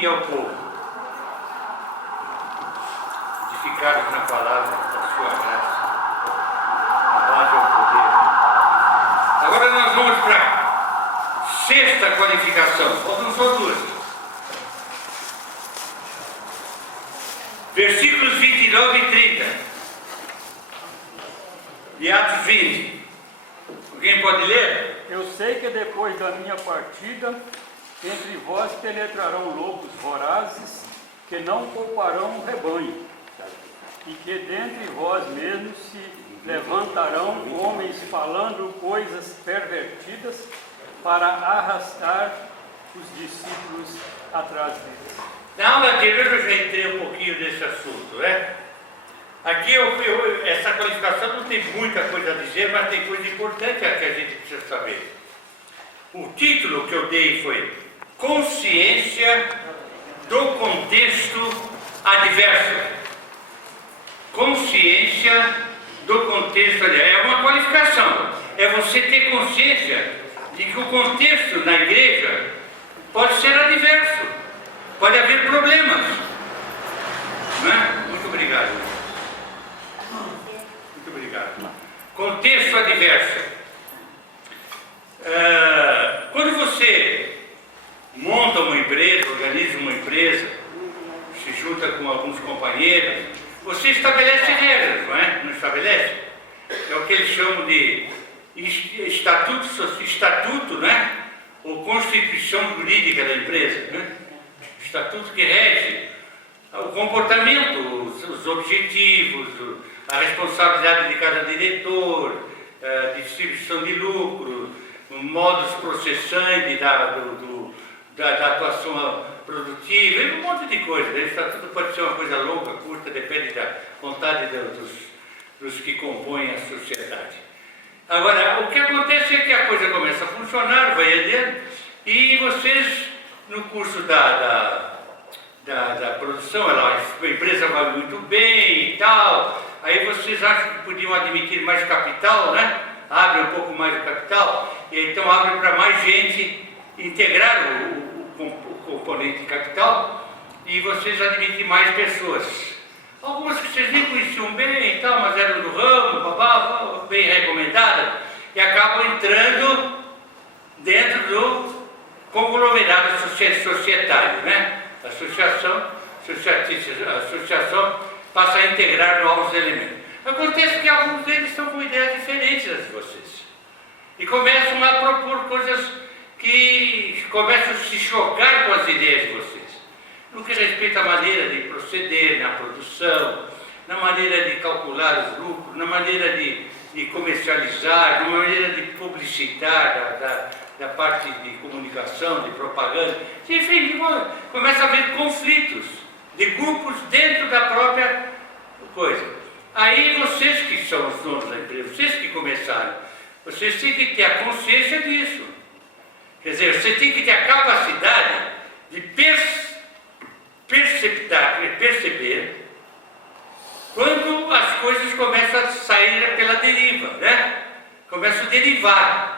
e ao povo. Edificados na palavra da sua graça, a base ao poder. Agora nós vamos para a sexta qualificação, faltam só duas. Versículos 29 e 30 de Atos 20. Alguém pode ler? Eu sei que depois da minha partida, entre vós penetrarão lobos vorazes, que não pouparão o rebanho, e que dentre vós mesmos se levantarão homens falando coisas pervertidas para arrastar os discípulos atrás deles. Na aula anterior eu já entrei um pouquinho nesse assunto, né? Aqui essa qualificação não tem muita coisa a dizer, mas tem coisa importante que a gente precisa saber. O título que eu dei foi Consciência do Contexto Adverso. Consciência do contexto adverso. É uma qualificação. É você ter consciência de que o contexto na igreja pode ser adverso. Pode haver problemas. Não é? Muito obrigado. Muito obrigado. Contexto adverso. Quando você monta uma empresa, organiza uma empresa, se junta com alguns companheiros, você estabelece regras, não é? Não estabelece? É o que eles chamam de estatuto, né? Ou constituição jurídica da empresa, né? Estatuto que rege o comportamento, os objetivos, a responsabilidade de cada diretor, a distribuição de lucro, modos processantes da atuação produtiva, um monte de coisa. O estatuto pode ser uma coisa longa, curta, depende da vontade dos que compõem a sociedade. Agora, o que acontece é que a coisa começa a funcionar, vai adiante, e vocês, no curso da produção, a empresa vai muito bem e tal, aí vocês acham que podiam admitir mais capital, né? Abre um pouco mais o capital, e então abre para mais gente integrar o componente capital, e vocês admitem mais pessoas. Algumas que vocês nem conheciam bem e tal, mas eram do ramo, bem recomendadas, e acabam entrando dentro do conglomerado societário, né? A associação passa a integrar novos elementos. Acontece que alguns deles estão com ideias diferentes das de vocês. E começam a propor coisas que começam a se chocar com as ideias de vocês. No que respeita à maneira de proceder na produção, na maneira de calcular os lucros, na maneira de comercializar, na maneira de publicitar, da parte de comunicação, de propaganda. Enfim, começa a haver conflitos de grupos dentro da própria coisa. Aí vocês que são os donos da empresa, vocês que começaram, vocês têm que ter a consciência disso. Quer dizer, você tem que ter a capacidade de perceber quando as coisas começam a sair pela deriva, né? Começam a derivar,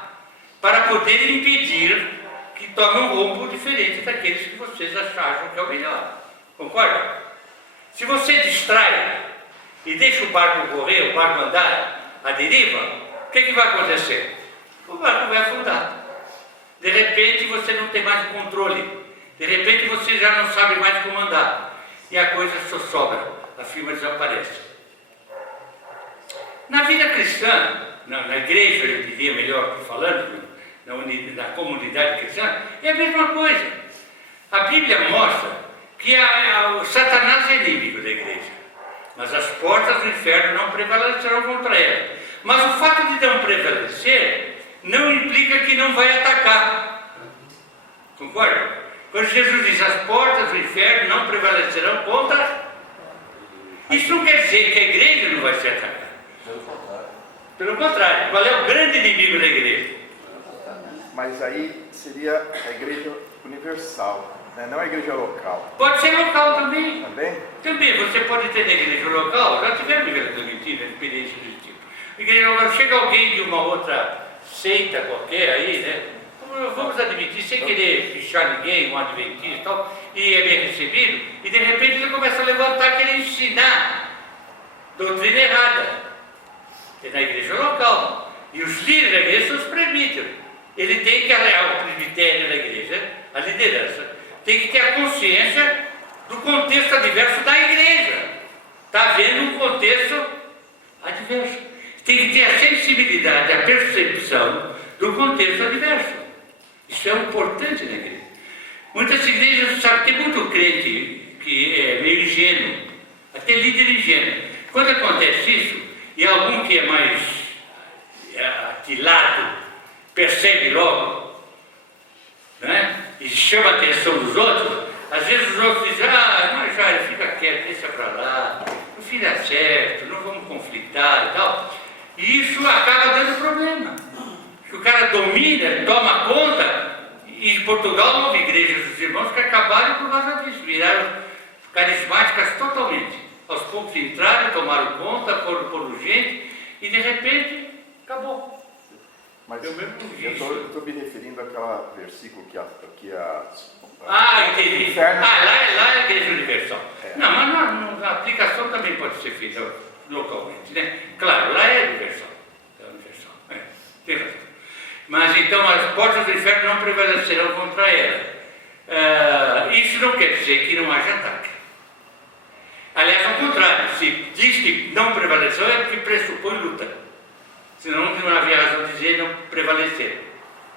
para poder impedir que tomem um rumo diferente daqueles que vocês acham que é o melhor. Concorda? Se você distrai e deixa o barco correr, o barco andar à deriva, o que vai acontecer? O barco vai afundar. De repente você não tem mais controle. De repente você já não sabe mais como andar. E a coisa só sobra, a firma desaparece. Na vida cristã, na igreja, eu diria melhor falando, na comunidade cristã, é a mesma coisa. A Bíblia mostra que o Satanás é inimigo da igreja. Mas as portas do inferno não prevalecerão contra ela. Mas o fato de não prevalecer não implica que não vai atacar. Concorda? Quando Jesus diz as portas do inferno não prevalecerão contra, isso não quer dizer que a igreja não vai ser atacada. Pelo contrário, qual é o grande inimigo da igreja? Mas aí seria a igreja universal, né? Não a igreja local. Pode ser local também. Também? Também, você pode ter na igreja local, já tivemos igreja domitina, experiência desse tipo. Igreja local, chega alguém de uma outra seita qualquer aí, né? vamos admitir, sem querer pichar ninguém, um adventista e tal, e é bem recebido, e de repente ele começa a levantar, querer ensinar doutrina errada. É na igreja local. E os líderes da igreja são os presbíteros. Ele tem que, o presbitério da igreja, a liderança, tem que ter a consciência do contexto adverso da igreja. Está havendo um contexto adverso. Tem que ter a sensibilidade, a percepção do contexto adverso. Isso é importante na igreja. Muitas igrejas, sabe, tem muito crente que é meio ingênuo, até líder ingênuo. Quando acontece isso, e algum que é mais atilado, percebe logo, né? E chama a atenção dos outros, às vezes os outros dizem, mas já fica quieto, deixa para lá, o filho é certo, não vamos conflitar e tal. E isso acaba dando problema. Que o cara domina, toma conta, e em Portugal houve igrejas dos irmãos que acabaram por causa disso, viraram carismáticas totalmente. Aos poucos entraram, tomaram conta, foram gente, e de repente acabou. Mas eu estou me referindo àquele versículo que entendi. Inferno. Lá é a igreja universal. Não, mas a aplicação também pode ser feita localmente, né? Claro, lá é universal. Tem razão. Mas então as portas do inferno não prevalecerão contra ela. Isso não quer dizer que não haja ataque. Aliás, ao contrário, se diz que não prevaleceu é porque pressupõe luta. Senão não havia razão de dizer não prevalecer.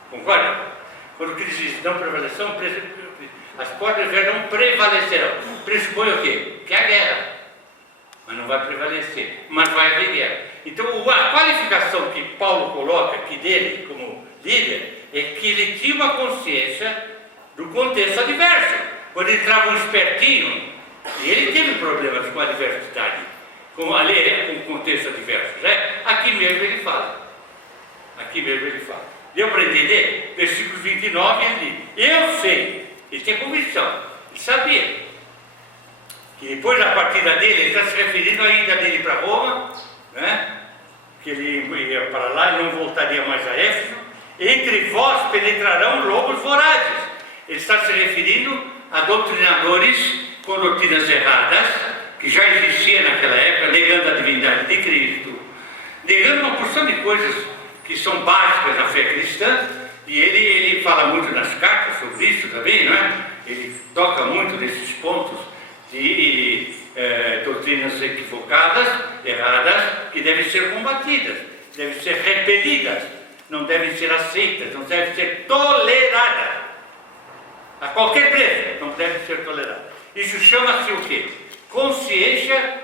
Concorda? Quando diz não prevaleceu, as portas do inferno não prevalecerão. Pressupõe o quê? Que é a guerra. Mas não vai prevalecer. Mas vai haver guerra. Então, a qualificação que Paulo coloca aqui dele, como líder, é que ele tinha uma consciência do contexto adverso. Quando entrava um espertinho, e ele teve problemas com a adversidade, com o contexto adverso, né? Aqui mesmo ele fala. Deu para entender? Versículo 29, ele diz, eu sei, ele tem convicção, ele sabia, que depois da partida dele, ele está se referindo à ida dele para Roma, né? Que ele ia para lá e não voltaria mais a Éfeso. Entre vós penetrarão lobos vorazes. Ele está se referindo a doutrinadores com doutrinas erradas, que já existia naquela época, negando a divindade de Cristo, negando uma porção de coisas que são básicas da fé cristã, e ele fala muito nas cartas sobre isso também, não é? Ele toca muito nesses pontos de doutrinas equivocadas, erradas, que devem ser combatidas, devem ser repelidas, não devem ser aceitas, não devem ser toleradas. A qualquer preço, não devem ser toleradas. Isso chama-se o quê? Consciência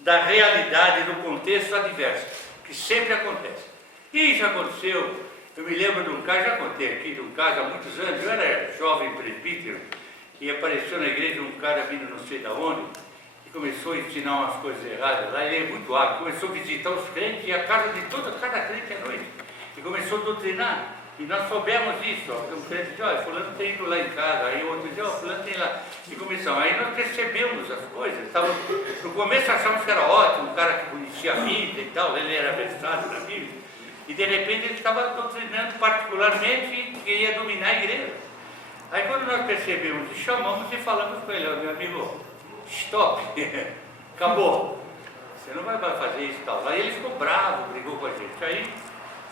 da realidade do contexto adverso, que sempre acontece. E já aconteceu, eu me lembro de um caso, já contei aqui, de um caso há muitos anos, eu era jovem presbítero, e apareceu na igreja um cara vindo não sei de onde, e começou a ensinar umas coisas erradas lá, ele é muito hábil, começou a visitar os crentes, e a casa de cada crente à noite, e começou a doutrinar. E nós soubemos isso, um crente disse, olha, fulano tem ido lá em casa, aí o outro disse, fulano tem lá. E começamos, aí nós percebemos as coisas. No começo achamos que era ótimo, um cara que conhecia a Bíblia e tal, ele era versado na Bíblia. E de repente ele estava doutrinando particularmente e queria dominar a igreja. Aí quando nós percebemos, chamamos e falamos com ele, meu amigo, stop, acabou, você não vai fazer isso e tal. Aí ele ficou bravo, brigou com a gente. Aí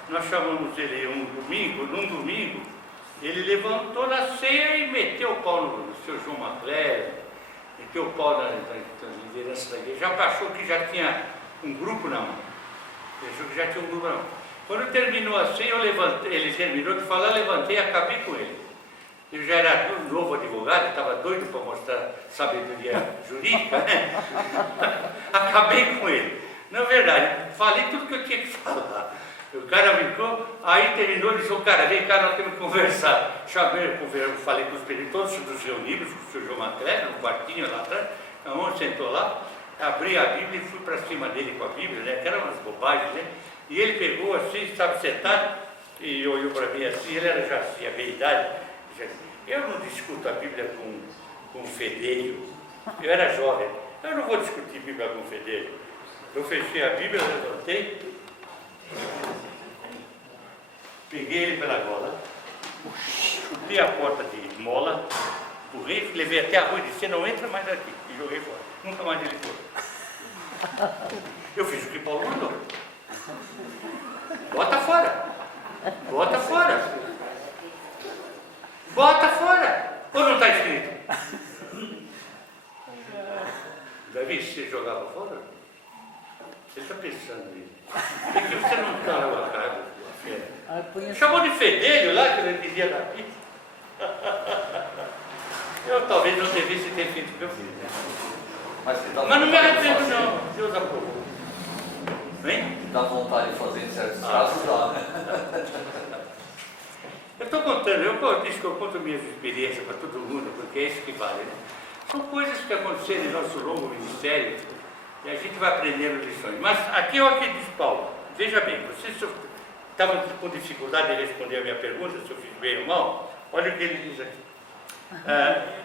nós chamamos ele num domingo, ele levantou na ceia e meteu o pau no seu João Maclério, meteu o pau na liderança da igreja, já achou que já tinha um grupo na mão. Ele achou que já tinha um grupo na mão. Quando terminou a ceia, ele terminou de falar, levantei e acabei com ele. Eu já era um novo advogado, estava doido para mostrar sabedoria jurídica, né? Acabei com ele. Na verdade, falei tudo que eu tinha que falar. O cara brincou, aí terminou e disse, cara, vem cá, nós temos que conversar. Falei com os peritos, todos nos reunimos, com o senhor João Maclério, no quartinho lá atrás, a mão sentou lá, abri a Bíblia e fui para cima dele com a Bíblia, né, que eram umas bobagens, né, e ele pegou assim, estava sentado, e olhou para mim assim, ele era já assim, a meia-idade, eu não discuto a Bíblia com fedelho, eu era jovem, eu não vou discutir a Bíblia com fedelho. Eu fechei a Bíblia, levantei, peguei ele pela gola, chutei a porta de mola, empurrei, levei até a rua e disse, não entra mais aqui, e joguei fora. Nunca mais ele foi. Eu fiz o que Paulo mandou. Bota fora. Bota fora. Bota fora. Ou não está escrito? Davi, você jogava fora? Você está pensando nisso. Por que você não cala a cara? Chamou de fedelho lá, que ele dizia na pizza. Eu talvez não devesse ter feito o que eu fiz, né? Mas não me arrependo não, Deus aprovou. Vem? Dá vontade de fazer em certos casos, dá, né? Eu estou contando, eu conto minhas experiências para todo mundo, porque é isso que vale, né? São coisas que aconteceram em nosso longo ministério e a gente vai aprendendo lições. Mas aqui é o que diz Paulo. Veja bem, vocês estavam com dificuldade de responder a minha pergunta, se eu fiz bem ou mal. Olha o que ele diz aqui.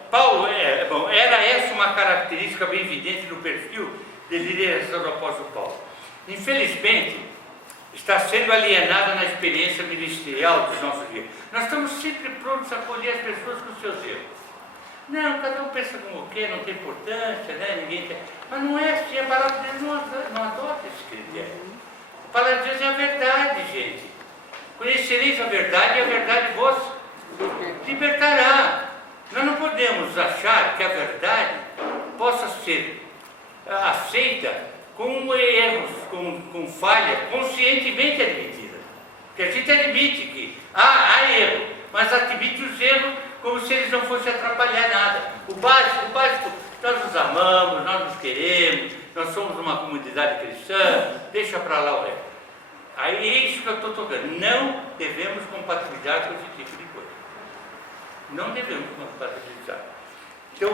Paulo, era essa uma característica bem evidente do perfil de liderança do apóstolo Paulo. Infelizmente, está sendo alienada na experiência ministerial dos nossos dias. Nós estamos sempre prontos a acolher as pessoas com seus erros. Não, cada um pensa como o quê, não tem importância, né? Ninguém tem... Mas não é assim, a palavra de Deus não adota esse critério. A palavra de Deus é a verdade, gente. Conhecereis a verdade e a verdade vos libertará. Nós não podemos achar que a verdade possa ser aceita com erros, com falha, conscientemente admitida. Porque a gente admite que há erro, mas admite os erros como se eles não fossem atrapalhar nada. O básico, nós nos amamos, nós nos queremos, nós somos uma comunidade cristã, deixa para lá o erro. Aí é isso que eu estou tocando. Não devemos compatibilizar com esse tipo de coisa. Não devemos compatibilizar. Então,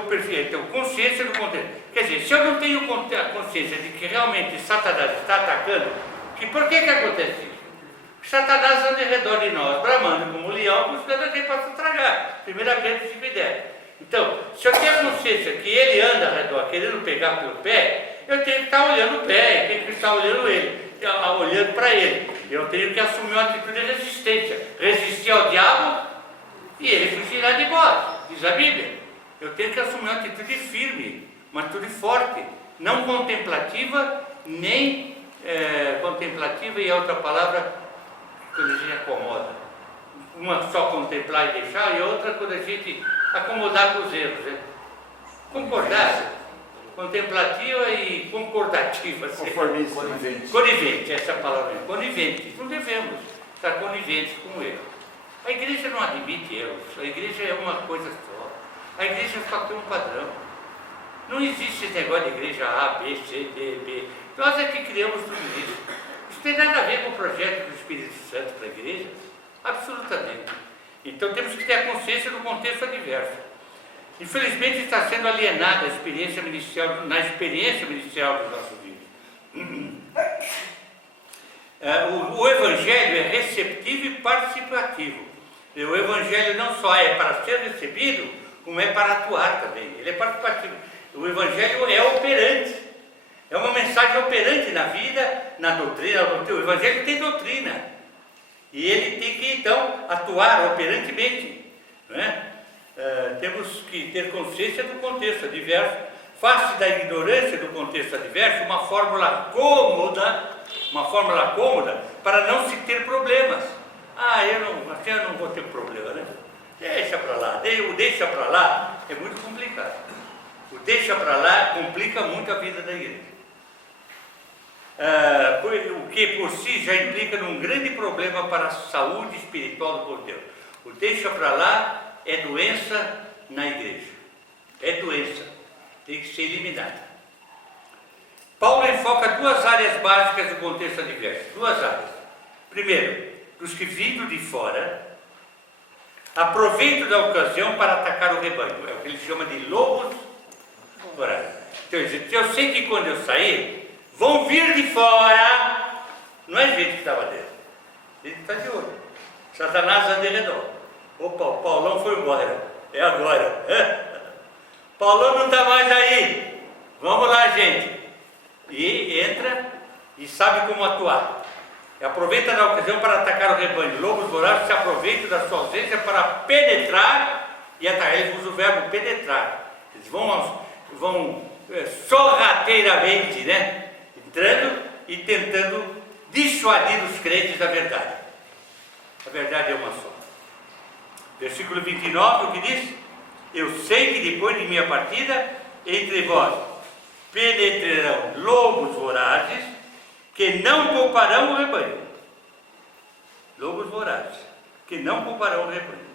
consciência do contexto. Quer dizer, se eu não tenho a consciência de que realmente Satanás está atacando, por que acontece isso? Satanás anda em redor de nós, bramando como um leão, buscando a gente para se tragar. 1 Pedro 5:10. Então, se eu tenho a consciência que ele anda ao redor, querendo pegar pelo pé, eu tenho que estar olhando o pé, eu tenho que estar olhando ele, olhando para ele. Eu tenho que assumir uma atitude de resistência. Resistir ao diabo e ele fugirá de vós, diz a Bíblia. Eu tenho que assumir uma atitude firme, uma atitude forte, não contemplativa, nem contemplativa e a outra palavra quando a gente acomoda. Uma só contemplar e deixar, e a outra quando a gente acomodar com os erros. Né? Concordar, contemplativa e concordativa. Conformista. Conivente, essa palavra. Conivente. Não devemos estar coniventes com o erro. A igreja não admite erros, a igreja é uma coisa só. A igreja só tem um padrão. Não existe esse negócio de igreja A, B, C, D, B. Nós é que criamos tudo isso. Isso tem nada a ver com o projeto do Espírito Santo para a igreja. Absolutamente. Então temos que ter a consciência do contexto adverso. Infelizmente está sendo alienada a experiência ministerial, na experiência ministerial dos nossos dias. O Evangelho é receptivo e participativo. O Evangelho não só é para ser recebido, como é para atuar também. Ele é participativo. O Evangelho é operante. É uma mensagem operante na vida, na doutrina. O Evangelho tem doutrina. E ele tem que, então, atuar operantemente. Não é? Temos que ter consciência do contexto adverso. Face da ignorância do contexto adverso, uma fórmula cômoda para não se ter problemas. Eu não vou ter problema, né? Deixa para lá. O deixa para lá é muito complicado. O deixa para lá complica muito a vida da igreja. O que por si já implica num grande problema para a saúde espiritual do povo de Deus. O deixa para lá é doença na igreja. É doença. Tem que ser eliminada. Paulo enfoca duas áreas básicas do contexto adverso. Duas áreas. Primeiro, os que vindo de fora aproveitam da ocasião para atacar o rebanho. É o que ele chama de lobos vorazes. Então, eu sei que quando eu sair, vão vir de fora. Não é gente que estava dentro. Ele está de olho. Satanás anda em redor. Opa, o Paulão foi embora. É agora. Paulão não está mais aí. Vamos lá, gente. E entra e sabe como atuar. Aproveita da ocasião para atacar o rebanho. Lobos vorazes se aproveitam da sua ausência para penetrar e atacar. Ele usa o verbo penetrar. Eles vão sorrateiramente, né? Entrando e tentando dissuadir os crentes da verdade. A verdade é uma só. Versículo 29, o que diz? Eu sei que depois de minha partida, entre vós penetrarão lobos vorazes, que não pouparão o rebanho. Lobos vorazes, que não pouparão o rebanho.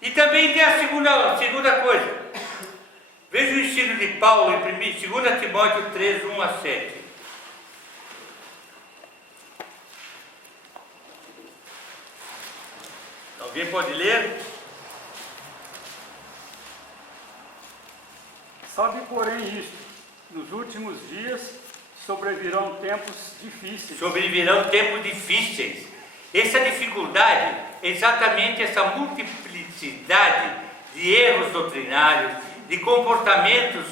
E também tem a segunda coisa. Veja o ensino de Paulo em 2 Timóteo 3, 1 a 7. Alguém pode ler? Sabe, porém, isto: nos últimos dias sobrevirão tempos difíceis. Sobrevirão tempos difíceis. Essa dificuldade é exatamente essa multiplicidade de erros doutrinários, de comportamentos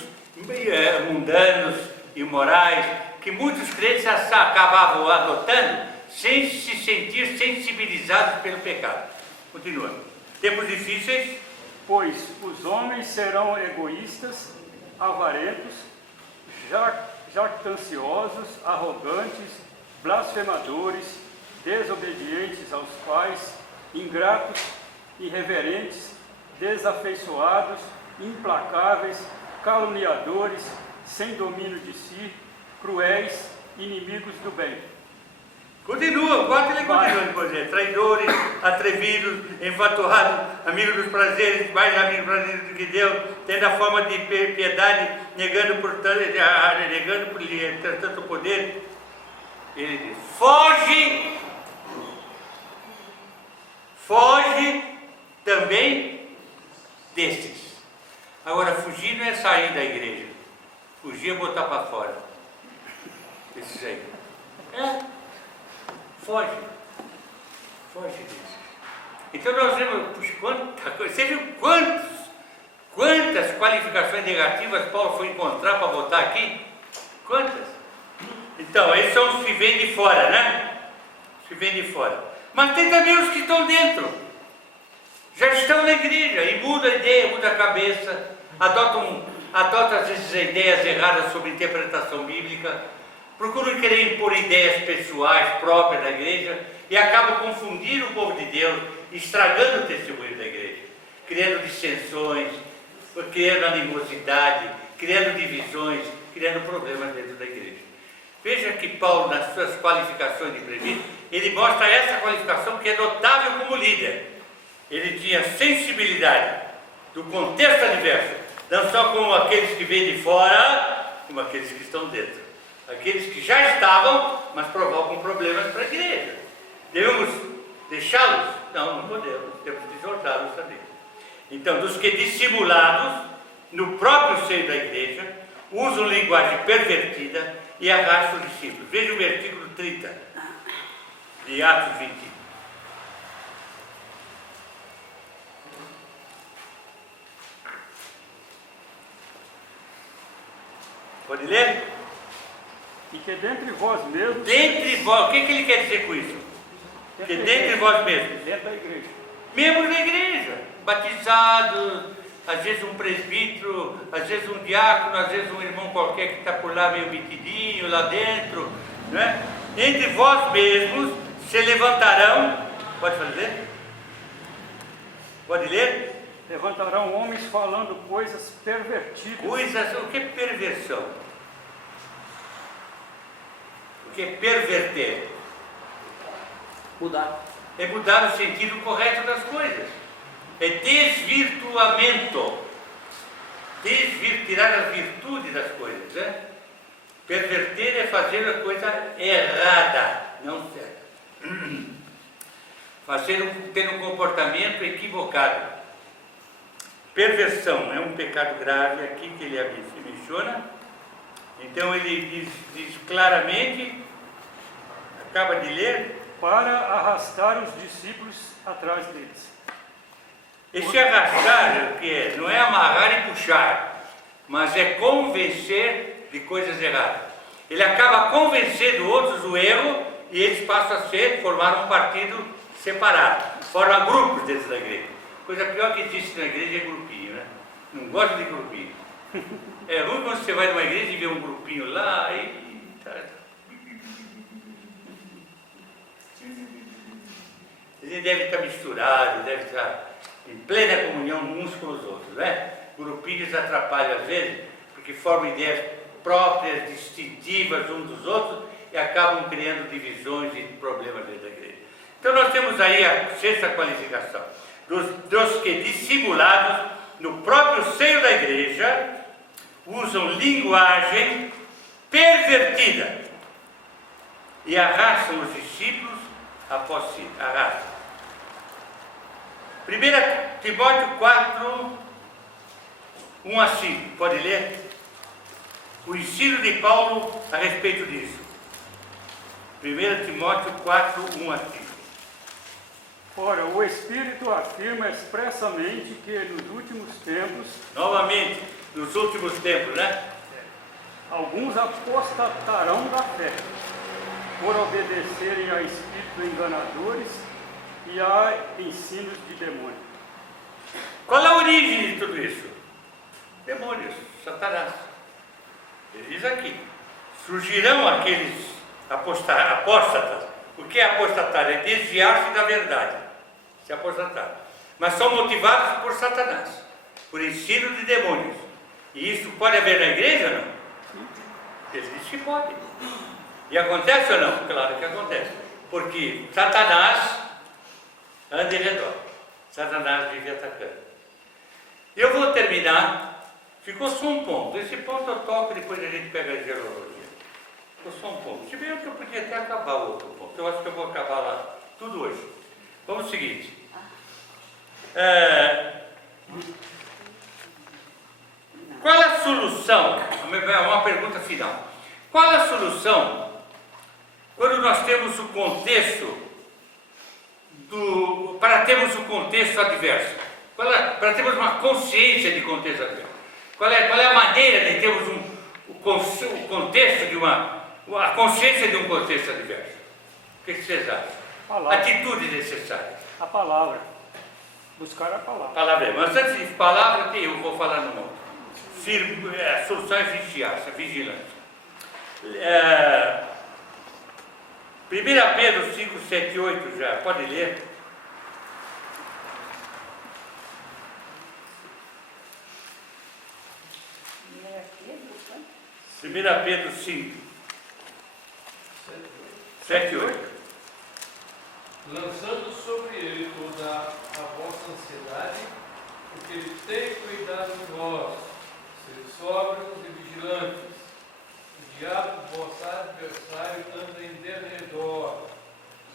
mundanos e morais, que muitos crentes acabavam adotando sem se sentir sensibilizados pelo pecado. Continua. Tempos difíceis. Pois os homens serão egoístas, avarentos, jactanciosos, arrogantes, blasfemadores, desobedientes aos pais, ingratos, irreverentes, desafeiçoados, implacáveis, caluniadores, sem domínio de si, cruéis, inimigos do bem. Continua, quase ele continua depois. Traidores, atrevidos, enfatuados, amigos dos prazeres, mais amigos dos prazeres do que Deus, tendo a forma de piedade, negando por tanto poder. Ele diz: foge também destes. Agora, fugir não é sair da igreja. Fugir é botar para fora. Esses aí. Foge disso. Então nós vemos, puxa, quanta coisa, sejam quantas qualificações negativas Paulo foi encontrar para botar aqui? Quantas? Então, esses são os que vêm de fora, né? Os que vêm de fora. Mas tem também os que estão dentro. Já estão na igreja e muda a ideia, muda a cabeça, adotam às vezes ideias erradas sobre interpretação bíblica, procuram querer impor ideias pessoais próprias da igreja e acabam confundindo o povo de Deus, estragando o testemunho da igreja, criando dissensões, criando animosidade, criando divisões, criando problemas dentro da igreja. Veja que Paulo, nas suas qualificações de presbítero, ele mostra essa qualificação que é notável como líder. Ele tinha sensibilidade do contexto adverso, não só como aqueles que vêm de fora, como aqueles que estão dentro. Aqueles que já estavam, mas provocam problemas para a igreja. Devemos deixá-los? Não, não podemos. Temos que exortá-los também. Então, dos que dissimulados, no próprio seio da igreja, usam linguagem pervertida e arrastam os discípulos. Veja o versículo 30 de Atos 20. Pode ler? E que dentre vós mesmos... Dentre vós, o que ele quer dizer com isso? Que dentre vós mesmos. Dentro da igreja. Membros da igreja, batizados, às vezes um presbítero, às vezes um diácono, às vezes um irmão qualquer que está por lá meio metidinho, lá dentro, né? Entre vós mesmos se levantarão, pode fazer? Pode ler? Levantarão homens falando coisas pervertidas. O que é perversão? O que é perverter? Mudar. É mudar o sentido correto das coisas. É desvirtuamento. Tirar as virtudes das coisas, né? Perverter é fazer a coisa errada, não certa. Ter um comportamento equivocado. Perversão é um pecado grave aqui que ele menciona. Então ele diz claramente, acaba de ler, para arrastar os discípulos atrás deles. Esse arrastar, o que é? Não é amarrar e puxar, mas é convencer de coisas erradas. Ele acaba convencendo outros do erro e eles passam a formar um partido separado, formam grupos dentro da igreja. Coisa pior que existe na igreja é grupinho, né? Não gosto de grupinho. É ruim quando você vai numa igreja e vê um grupinho lá, aí tá. Ele deve estar misturado, deve estar em plena comunhão uns com os outros, né? Grupinhos atrapalham às vezes, porque formam ideias próprias, distintivas uns dos outros e acabam criando divisões e problemas dentro da igreja. Então nós temos aí a sexta qualificação, dos que dissimulados no próprio seio da igreja usam linguagem pervertida e arrastam os discípulos após si, arrastam. 1 Timóteo 4, 1 a 5, pode ler? O ensino de Paulo a respeito disso. 1 Timóteo 4, 1 a 5. Ora, o Espírito afirma expressamente que nos últimos tempos Novamente, nos últimos tempos, né? alguns apostatarão da fé, por obedecerem a espíritos enganadores e a ensinos de demônios. Qual é a origem de tudo isso? Demônios, Satanás. Ele diz aqui: surgirão aqueles apóstatas. O que é apostatar? É desviar-se da verdade, se apostatar. Mas são motivados por Satanás, por ensino de demônios. E isso pode haver na igreja, não? Ele diz que pode. E acontece ou não? Claro que acontece. Porque Satanás anda em redor. Satanás vive atacando. Eu vou terminar. Ficou só um ponto. Esse ponto eu toco e depois a gente pega a geologia. Ficou só um ponto. Se bem que eu podia até acabar o outro ponto. Eu acho que eu vou acabar lá tudo hoje. Vamos ao seguinte. Qual é a solução? Uma pergunta final. Qual é a solução quando nós temos o contexto para termos o contexto adverso? Para termos uma consciência de contexto adverso? Qual é a maneira de termos o contexto de a consciência de um contexto adverso? O que vocês acham? Palavra. Atitude necessária. A palavra. Buscar a palavra. Palavra. Mas antes de palavra, eu vou falar no outro. A solução é vigiar-se, vigilância. 1 Pedro 5, 7 e 8 já, pode ler. Primeira Pedro 5, 7 e 8. Lançando sobre ele toda a vossa ansiedade, porque ele tem cuidado de vós, sede sóbrios e vigilantes. O diabo, vosso adversário, anda em derredor,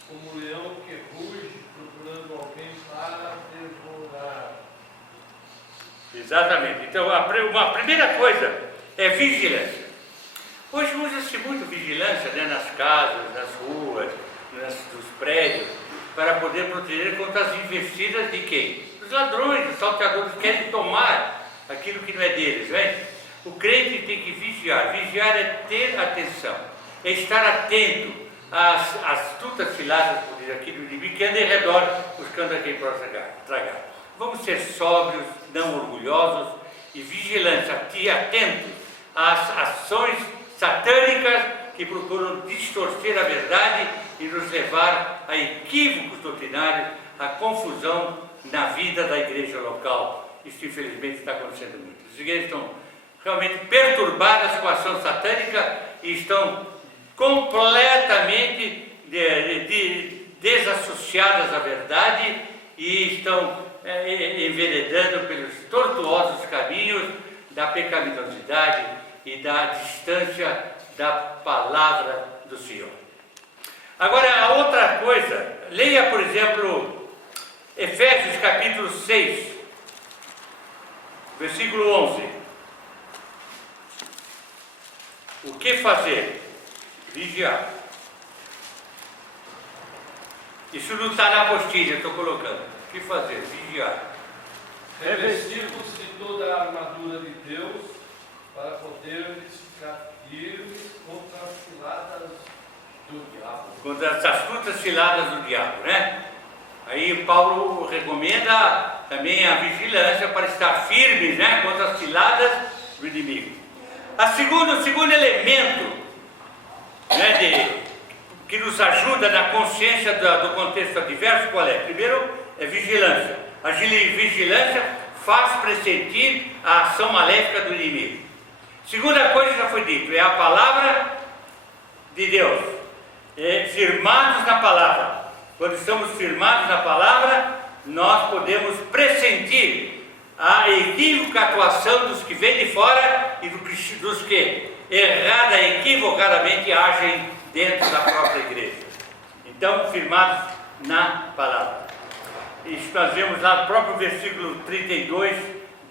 como um leão que ruge, procurando alguém para devorar. Exatamente. Então, uma primeira coisa é vigilância. Hoje usa-se muito vigilância, né, nas casas, nas ruas, nos prédios, para poder proteger contra as investidas de quem? Os ladrões, os salteadores que querem tomar aquilo que não é deles, né? O crente tem que vigiar. Vigiar é ter atenção, é estar atento às astutas ciladas, por dizer aqui, do inimigo que anda em redor buscando a quem possa tragar. Vamos ser sóbrios, não orgulhosos e vigilantes, atentos às ações satânicas que procuram distorcer a verdade e nos levar a equívocos doutrinários, a confusão na vida da igreja local. Isso infelizmente está acontecendo muito. As igrejas estão realmente perturbadas com a ação satânica e estão completamente desassociadas à verdade e estão enveredando pelos tortuosos caminhos da pecaminosidade e da distância da palavra do Senhor. Agora, a outra coisa, leia, por exemplo, Efésios capítulo 6, versículo 11. O que fazer? Vigiar. Isso não está na apostila, estou colocando. O que fazer? Vigiar. Revestir-vos de toda a armadura de Deus, para poderdes ficar firmes contra as ciladas Do diabo. contra as astutas ciladas do diabo, né? Aí Paulo recomenda também a vigilância para estar firmes, né, contra as ciladas do inimigo. O segundo elemento, né, que nos ajuda na consciência do contexto adverso, qual é? Primeiro é vigilância. A vigilância faz pressentir a ação maléfica do inimigo. Segunda coisa já foi dito, é a palavra de Deus. Firmados na palavra. Quando estamos firmados na palavra, nós podemos pressentir a equívoca atuação dos que vêm de fora e dos que errada e equivocadamente agem dentro da própria igreja. Então, firmados na palavra. Isso nós vemos lá no próprio versículo 32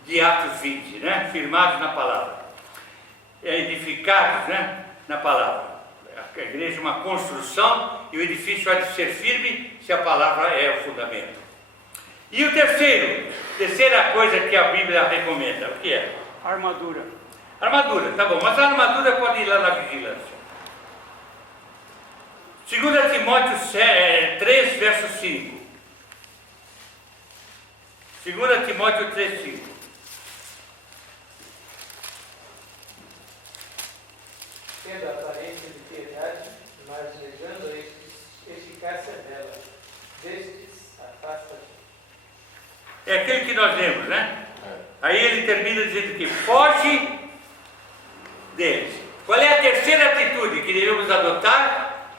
de Atos 20, né? Firmados na palavra. Edificados, né, na palavra. A igreja é uma construção e o edifício há de ser firme se a palavra é o fundamento. E o terceira coisa que a Bíblia recomenda, o que é? Armadura. Armadura, tá bom, mas a armadura pode ir lá na vigilância. 2 Timóteo 3, verso 5. 2 Timóteo 3, 5. Tendo a aparência de piedade, mas negando a eficácia dela. Destes, afasta-te. É aquele que nós lemos, né? Aí ele termina dizendo que foge deles. Qual é a terceira atitude que devemos adotar?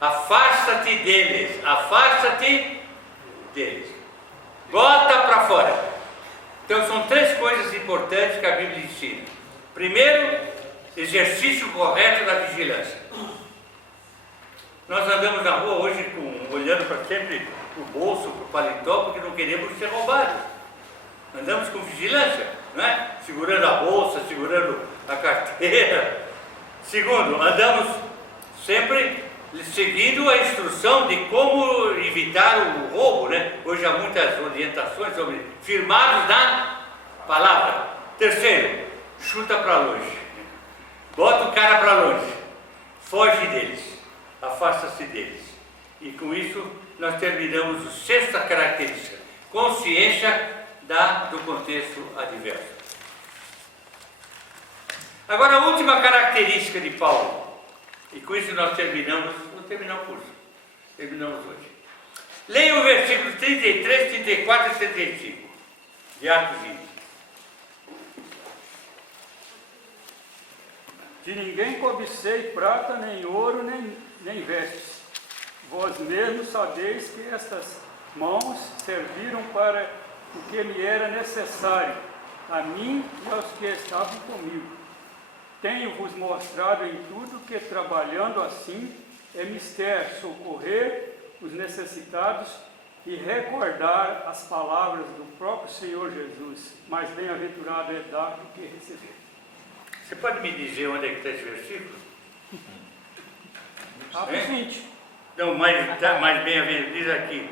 Afasta-te deles. Afasta-te deles. Bota para fora. Então são três coisas importantes que a Bíblia ensina. Primeiro, exercício correto da vigilância. Nós andamos na rua hoje olhando para sempre o bolso, para o paletó, porque não queremos ser roubados. Andamos com vigilância, não é? Segurando a bolsa, segurando a carteira. Segundo, andamos sempre seguindo a instrução de como evitar o roubo, né? Hoje há muitas orientações sobre firmados na palavra. Terceiro, chuta para longe. Bota o cara para longe. Foge deles. Afasta-se deles. E com isso nós terminamos a sexta característica. Consciência do contexto adverso. Agora a última característica de Paulo. E com isso nós terminamos o curso. Terminamos hoje. Leia o versículo 33, 34 e 35 de Atos 20. De ninguém cobicei prata, nem ouro, nem vestes. Vós mesmos sabeis que estas mãos serviram para o que me era necessário, a mim e aos que estavam comigo. Tenho-vos mostrado em tudo que, trabalhando assim, é mister socorrer os necessitados e recordar as palavras do próprio Senhor Jesus. Mais bem-aventurado é dar do que receber. Você pode me dizer onde é que está esse versículo? Atos 20. Não, mais bem-aventurado, diz aqui.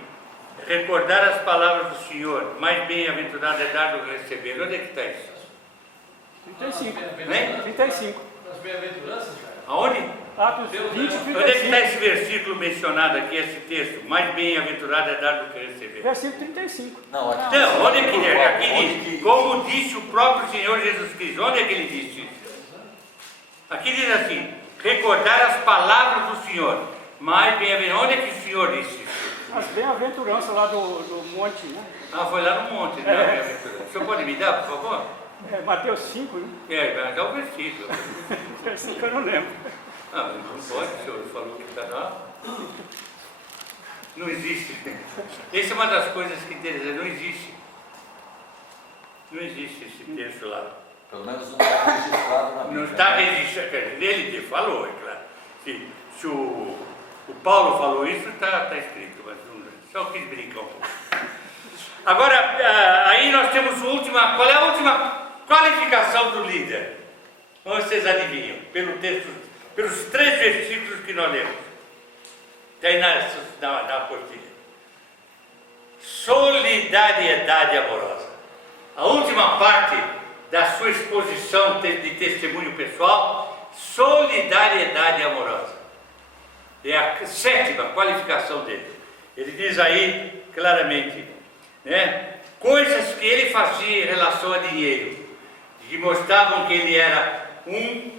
Recordar as palavras do Senhor, mais bem-aventurado é dar do que receber. Onde é que está isso? 35. Né? 35. As bem-aventuranças, cara. Aonde? Atos 20, Onde é que está 35. esse versículo mencionado aqui, esse texto? Mais bem-aventurado é dar do que receber. Versículo 35. Não, aqui. Não, onde é que aqui diz? Como disse o próprio Senhor Jesus Cristo. Onde é que ele disse isso? Aqui diz assim, recordar as palavras do Senhor. Mais bem-aventurado. Onde é que o Senhor disse isso? As bem-aventuranças lá do monte, né? Ah, foi lá no monte, né? Bem-aventurado. O senhor pode me dar, por favor? Mateus 5, né? Vai dar o versículo. Versículo que eu não lembro. Ah, não pode, o senhor falou que está lá. Não existe. Essa é uma das coisas que tem a dizer, não existe. Não existe esse texto lá. Pelo menos não está registrado na Bíblia. Não está registrado. Ele falou, é claro. Se o Paulo falou isso, está escrito, mas só quis brincar um pouco. Agora, aí nós temos qual é a última qualificação do líder? Vocês adivinham? Pelo texto, pelos 3 versículos que nós lemos. Tem na apostila. Solidariedade amorosa. A última parte da sua exposição de testemunho pessoal, solidariedade amorosa. É a sétima qualificação dele. Ele diz aí claramente, né? Coisas que ele fazia em relação a dinheiro, que mostravam que ele era um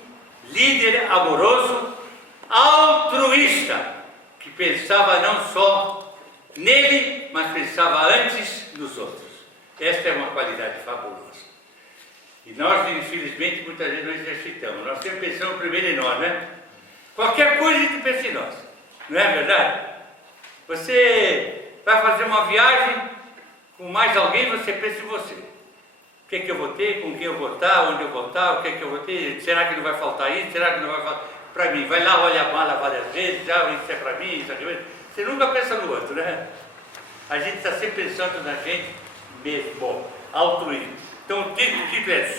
líder amoroso, altruísta, que pensava não só nele, mas pensava antes nos outros. Esta é uma qualidade fabulosa. E nós, infelizmente, muitas vezes não exercitamos. Nós sempre pensamos primeiro em nós, né? Qualquer coisa a gente pensa em nós. Não é verdade? Você vai fazer uma viagem com mais alguém, você pensa em você. O que é que eu vou ter, com quem eu vou estar, onde eu vou estar, o que é que eu vou ter, será que não vai faltar isso, será que não vai faltar para mim? Vai lá, olha a mala várias vezes, isso é para mim, isso é para mim. Você nunca pensa no outro, né? A gente está sempre pensando na gente mesmo, bom, altruísmo. Então o título é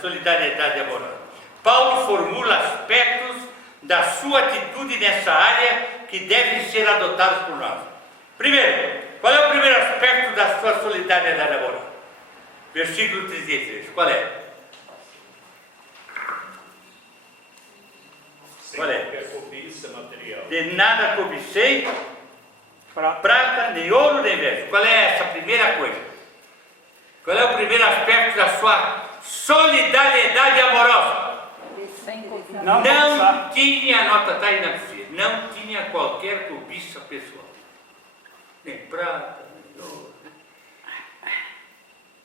Solidariedade Amorosa. Paulo formula aspectos da sua atitude nessa área que devem ser adotados por nós. Primeiro, qual é o primeiro aspecto da sua solidariedade amorosa? Versículo 33, qual é? Qual é? Cobiça material. De nada cobicei, prata, nem ouro, nem inveja. Qual é essa primeira coisa? Qual é o primeiro aspecto da sua solidariedade amorosa? Não tinha, nota está aí na piscina, não tinha qualquer cobiça pessoal. Nem prata, nem ouro.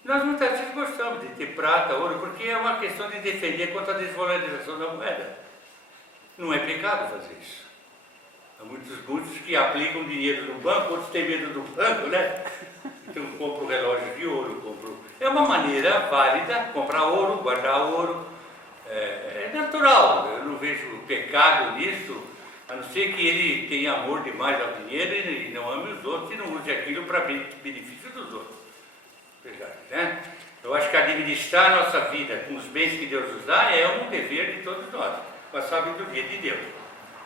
Nós muitas vezes gostamos de ter prata, ouro, porque é uma questão de defender contra a desvalorização da moeda. Não é pecado fazer isso. Há muitos que aplicam dinheiro no banco, outros têm medo do banco, né? Então compram relógio de ouro, É uma maneira válida comprar ouro, guardar ouro. É natural, eu não vejo pecado nisso, a não ser que ele tenha amor demais ao dinheiro e não ame os outros e não use aquilo para benefício dos outros. Verdade, né? Eu acho que administrar a nossa vida com os bens que Deus nos dá é um dever de todos nós, com a sabedoria de Deus,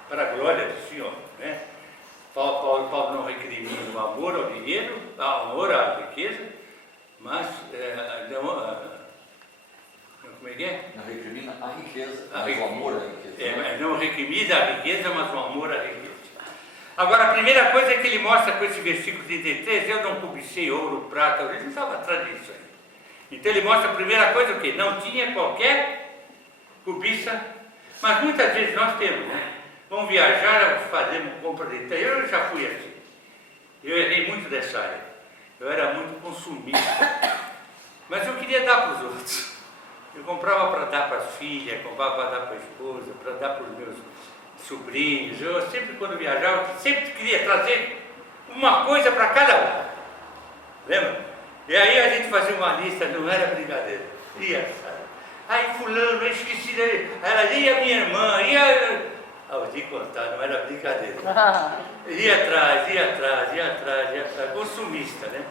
para a glória do Senhor, né? Paulo não recrimina o amor ao dinheiro, o amor à riqueza, mas como é que é? Não recrimina a riqueza, mas o amor à riqueza. Não recrimina a riqueza, mas o amor à riqueza. Agora, a primeira coisa que ele mostra com esse versículo 33, eu não cobicei ouro, prata, ele não estava atrás disso aí. Então ele mostra a primeira coisa o quê? Não tinha qualquer cobiça, mas muitas vezes nós temos, né? Vamos viajar, fazemos compra de terra. Eu já fui assim. Eu errei muito dessa área. Eu era muito consumista. Mas eu queria dar para os outros. Eu comprava para dar para as filhas, comprava para dar para a esposa, para dar para os meus sobrinhos. Eu sempre, quando viajava, sempre queria trazer uma coisa para cada um. Lembra? E aí a gente fazia uma lista, não era brincadeira. Ia, sabe? Aí fulano, eu esqueci dele. Ela ia minha irmã, ia... eu vou te contar, não era brincadeira. Ia atrás, consumista, né?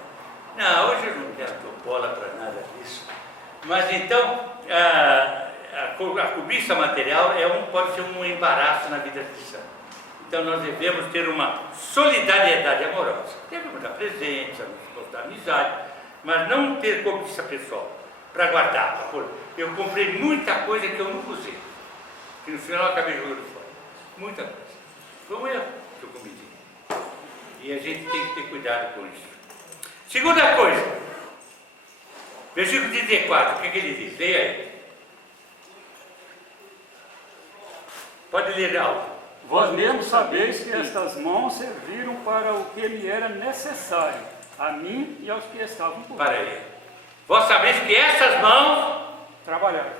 Não, hoje eu não dou bola para nada disso. Mas então, a cobiça material pode ser um embaraço na vida cristã. Então nós devemos ter uma solidariedade amorosa. Devemos dar presentes, mostrar amizade, mas não ter cobiça pessoal, para guardar, para pôr. Eu comprei muita coisa que eu nunca usei, que no final eu acabei jogando fora. Muita coisa. Foi um erro que eu cometi. E a gente tem que ter cuidado com isso. Segunda coisa, versículo 34, o que ele diz? Leia aí. Pode ler alto. Vós mesmos sabeis que estas mãos serviram para o que me era necessário, a mim e aos que estavam comigo. Para aí. Vós sabeis que essas mãos Trabalharam.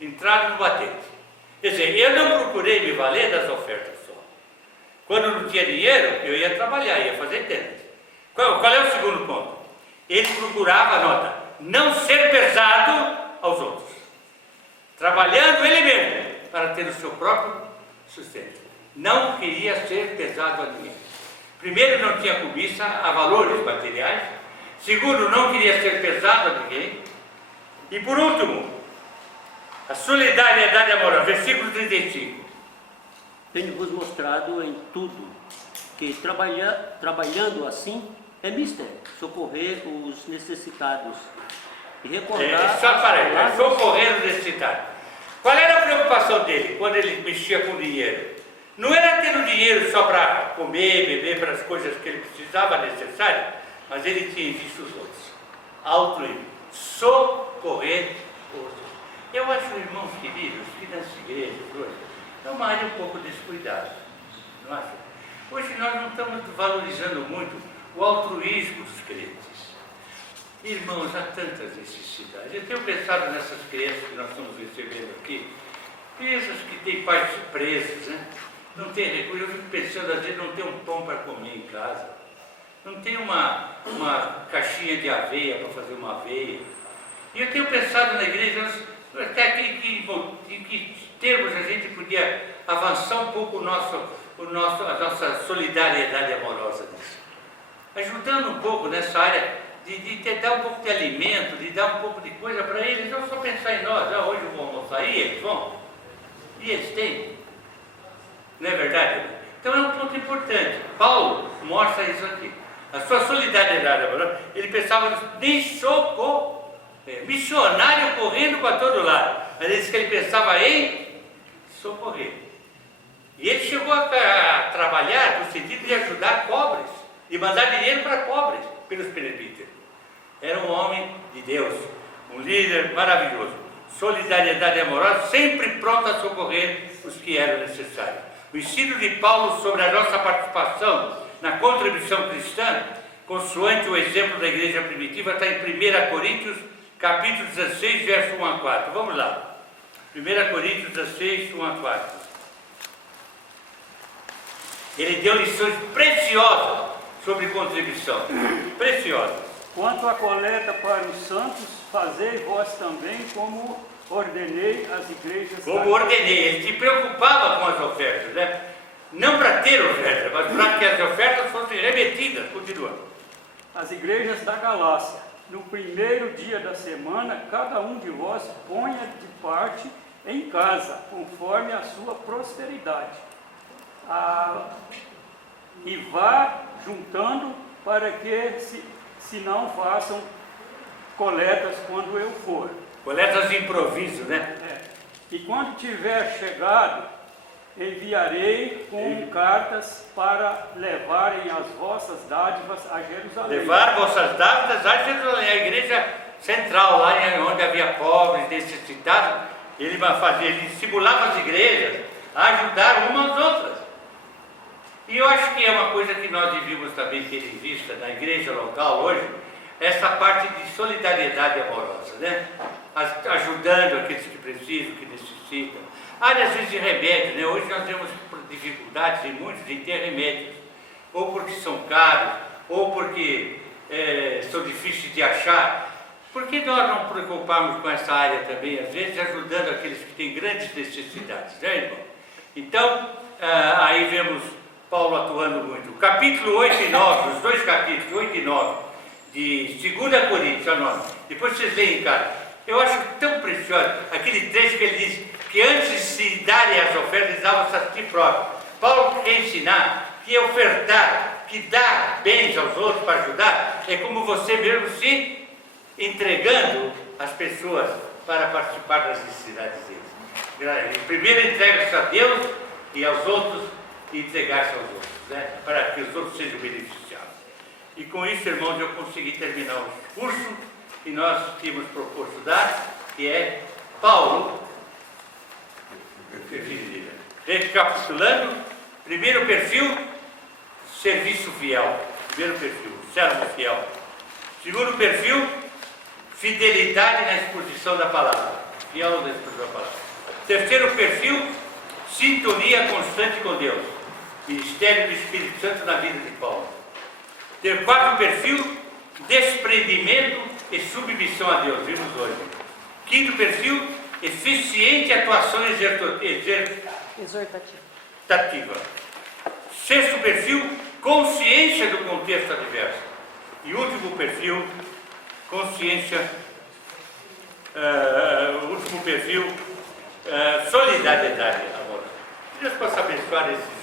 entraram no batente. Quer dizer, eu não procurei me valer das ofertas só. Quando não tinha dinheiro, eu ia trabalhar, ia fazer tendas. Qual é o segundo ponto? Ele procurava, nota, não ser pesado aos outros. Trabalhando ele mesmo, para ter o seu próprio sustento. Não queria ser pesado a ninguém. Primeiro, não tinha cobiça a valores materiais. Segundo, não queria ser pesado a ninguém. E por último, a solidariedade amorosa, versículo 35. Tenho-vos mostrado em tudo que trabalhando assim é mister socorrer os necessitados e recordar. Só para aí, socorrer os necessitados. Qual era a preocupação dele quando ele mexia com dinheiro? Não era ter o dinheiro só para comer, beber, para as coisas que ele precisava, necessárias, mas ele tinha visto os outros. Altruísmo, socorrer os outros. Eu acho, irmãos queridos, que nas igrejas hoje é uma área um pouco descuidada. Não acha? Hoje nós não estamos valorizando muito o altruísmo dos crentes. Irmãos, há tantas necessidades. Eu tenho pensado nessas crianças que nós estamos recebendo aqui, crianças que têm pais presos, né? Não tem recurso. Eu fico pensando, às vezes, não tem um pão para comer em casa, não tem uma caixinha de aveia para fazer uma aveia. E eu tenho pensado na igreja, até em que termos a gente podia avançar um pouco a nossa solidariedade amorosa nisso. Ajudando um pouco nessa área de dar um pouco de alimento, de dar um pouco de coisa para eles, não só pensar em nós, hoje eu vou almoçar, e eles vão, e eles têm, não é verdade? Então é um ponto importante. Paulo mostra isso aqui, a sua solidariedade amorosa. Ele pensava em socorro, missionário correndo para todo lado, mas ele disse que ele pensava em socorrer. E ele chegou a trabalhar no sentido de ajudar pobres, de mandar dinheiro para pobres, pelos presbíteros. Era um homem de Deus, um líder maravilhoso. Solidariedade amorosa, sempre pronto a socorrer os que eram necessários. O ensino de Paulo sobre a nossa participação na contribuição cristã, consoante o exemplo da igreja primitiva, está em 1 Coríntios, capítulo 16, verso 1 a 4. Vamos lá. 1 Coríntios 16, 1 a 4. Ele deu lições preciosas sobre contribuição. Preciosas. Quanto à coleta para os santos, fazei vós também como ordenei as igrejas. Como ordenei, ele se preocupava com as ofertas, né? Não para ter ofertas, mas para que as ofertas fossem remetidas. Continua. As igrejas da Galácia, no primeiro dia da semana, cada um de vós ponha de parte em casa, conforme a sua prosperidade. E vá juntando para que se não façam coletas quando eu for. Coletas de improviso, né? E quando tiver chegado, enviarei com cartas para levarem as vossas dádivas a Jerusalém. Levar vossas dádivas a Jerusalém, a igreja central, lá onde havia pobres, necessitados. Ele estimulava as igrejas a ajudar umas às outras. E eu acho que é uma coisa que nós devíamos também ter em vista na igreja local hoje, essa parte de solidariedade amorosa, né? Ajudando aqueles que precisam, que necessitam. Às vezes de remédios, né? Hoje nós temos dificuldades em muitos em ter remédios, ou porque são caros, ou porque são difíceis de achar. Por que nós não preocuparmos com essa área também, às vezes ajudando aqueles que têm grandes necessidades, né, irmão? Então, aí vemos Paulo atuando muito. O capítulo 8 e 9, os dois capítulos, 8 e 9, de 2 Coríntios, anota. Depois vocês leem, cara. Eu acho tão precioso aquele trecho que ele diz que antes de se darem as ofertas, eles davam-se a si próprios. Paulo quer ensinar que ofertar, que dar bens aos outros para ajudar, é como você mesmo se entregando às pessoas para participar das necessidades deles. Ele primeiro entrega-se a Deus e aos outros e entregar-se aos outros, né? Para que os outros sejam beneficiados. E com isso, irmãos, eu consegui terminar o curso que nós tínhamos proposto dar, que é Paulo, perfil dele. Recapitulando, primeiro perfil, serviço fiel. Primeiro perfil, servo fiel. Segundo perfil, fidelidade na exposição da palavra. Fiel na exposição da palavra. Terceiro perfil, sintonia constante com Deus. Ministério do Espírito Santo na vida de Paulo. Quarto perfil, desprendimento e submissão a Deus. Vimos hoje. Quinto perfil, eficiente atuação exortativa. Sexto perfil, consciência do contexto adverso. E último perfil, solidariedade amorosa. Que Deus possa abençoar esse